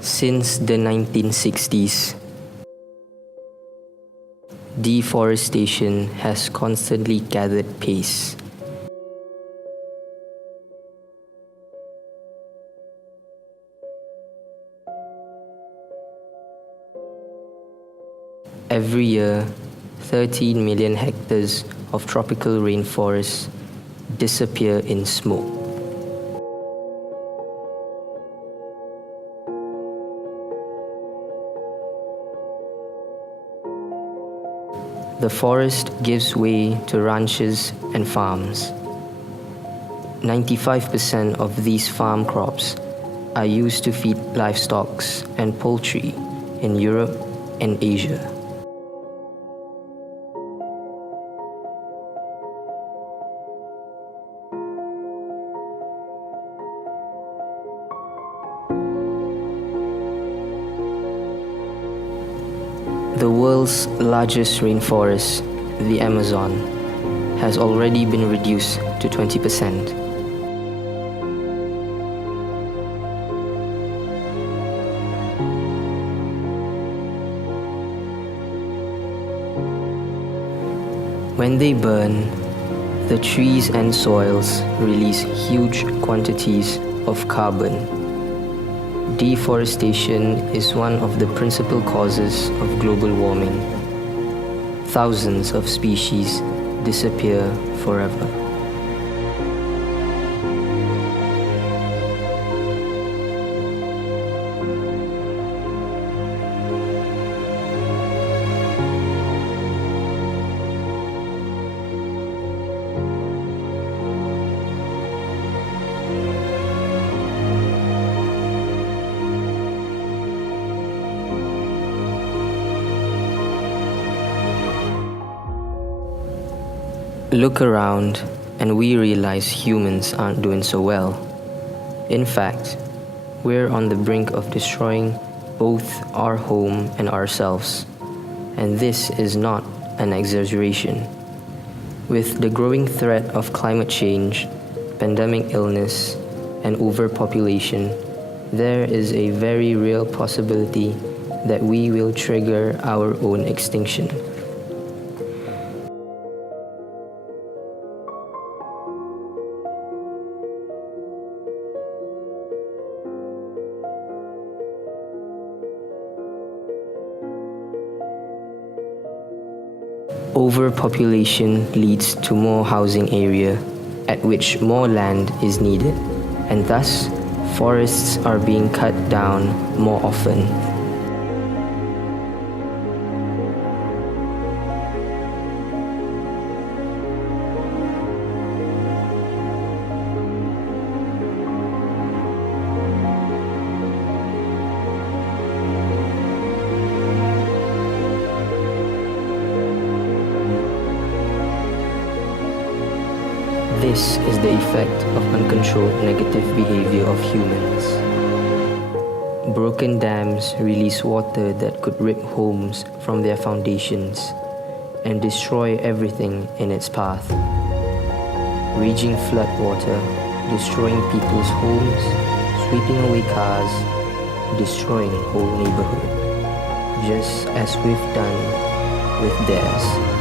Since the 1960s, deforestation has constantly gathered pace. Every year, 13 million hectares of tropical rainforests disappear in smoke. The forest gives way to ranches and farms. 95% of these farm crops are used to feed livestock and poultry in Europe and Asia. The world's largest rainforest, the Amazon, has already been reduced to 20%. When they burn, the trees and soils release huge quantities of carbon. Deforestation is one of the principal causes of global warming. Thousands of species disappear forever. Look around and we realize humans aren't doing so well. In fact, we're on the brink of destroying both our home and ourselves. And this is not an exaggeration. With the growing threat of climate change, pandemic illness, and overpopulation, there is a very real possibility that we will trigger our own extinction. Overpopulation leads to more housing area, at which more land is needed, and thus forests are being cut down more often. This is the effect of uncontrolled negative behavior of humans. Broken dams release water that could rip homes from their foundations and destroy everything in its path. Raging flood water, destroying people's homes, sweeping away cars, destroying whole neighborhood, just as we've done with theirs.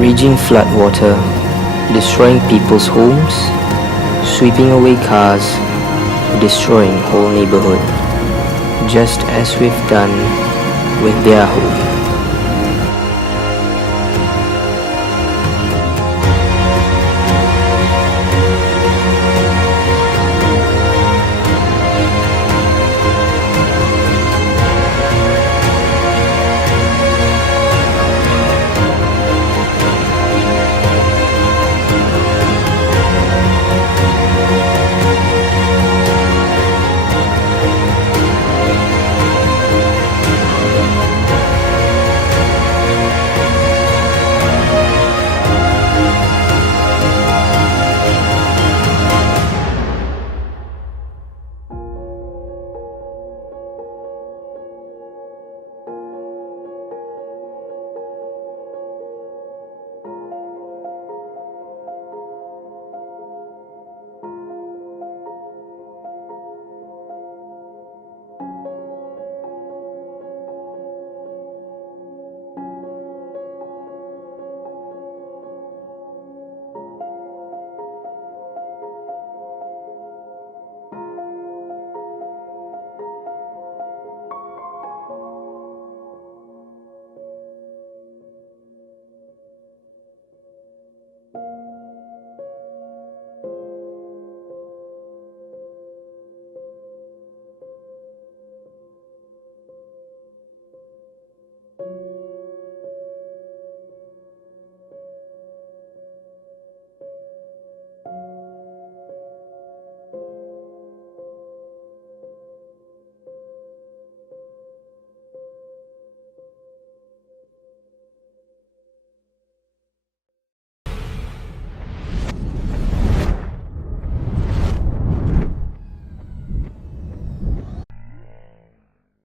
Raging floodwater, destroying people's homes, sweeping away cars, destroying whole neighborhood, just as we've done with their home.